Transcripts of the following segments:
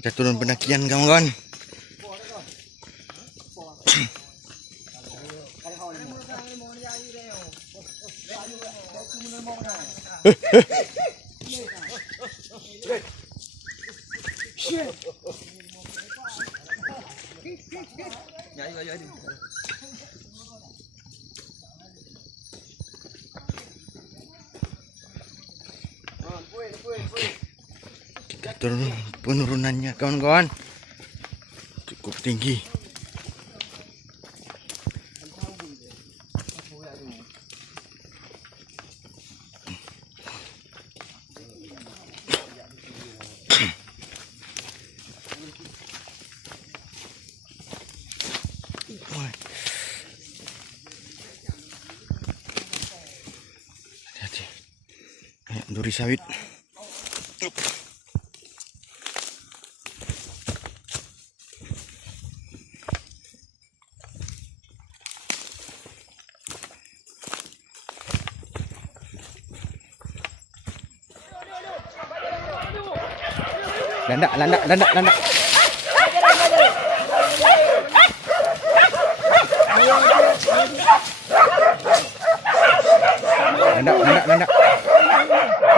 Kita turun pendakian kawan-kawan. Kita turun penurunannya kawan-kawan. Cukup tinggi. Hati-hati. Banyak duri sawit. Landak. Landak.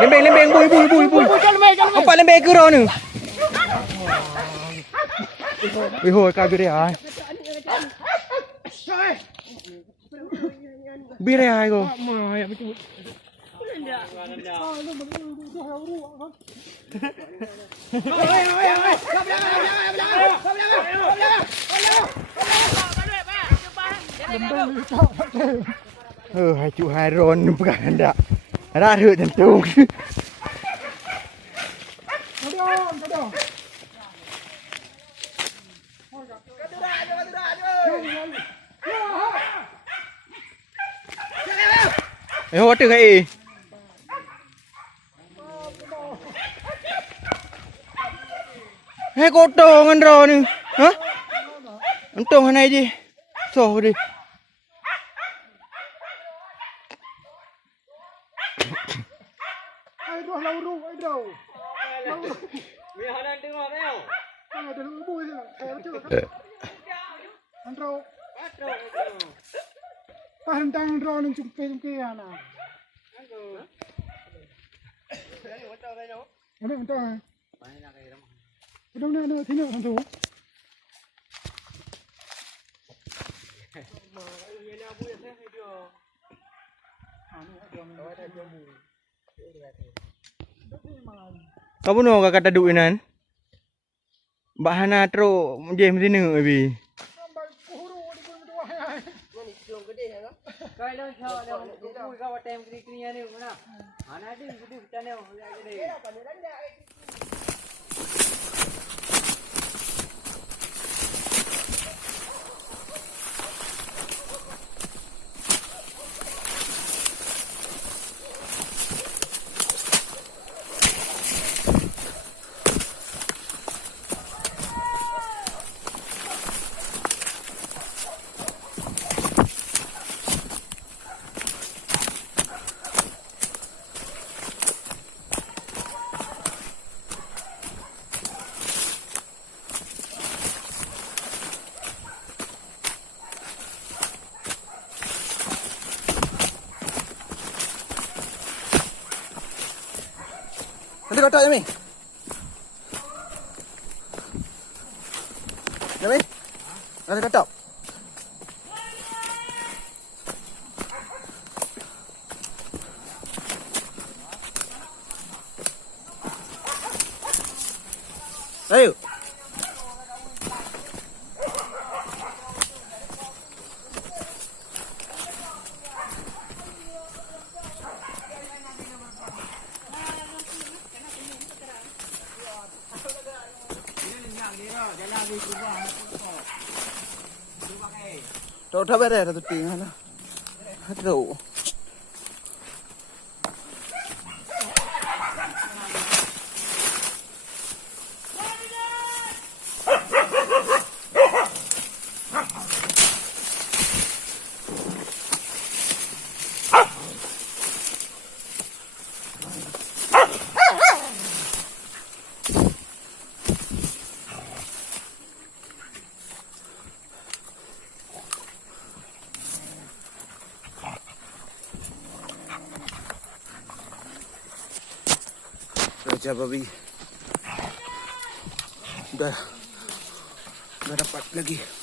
Lembeng, bui. Apa lembeng ke rau ni? Hoi kau beri ai. Beri ai ko. Hai chú hai ron bukan ada. Ada hut tentu. Hotel kai. Kotor dengan ron ni. Hah? Untung hanai je. So đi. Parentang ron cumpe ana. Ada mentang. Udah sini hantu. Kamu no kata duinan. Bahana tro je mesti ne abi. Kai lo chao lo bui ka tem kri ni na. Ana di chane Nanti kotak Yami. Nanti kotak. Ayo. Đâu thắp đây là tôi tìm nó hết rượu. aja babi. Udah dapat lagi.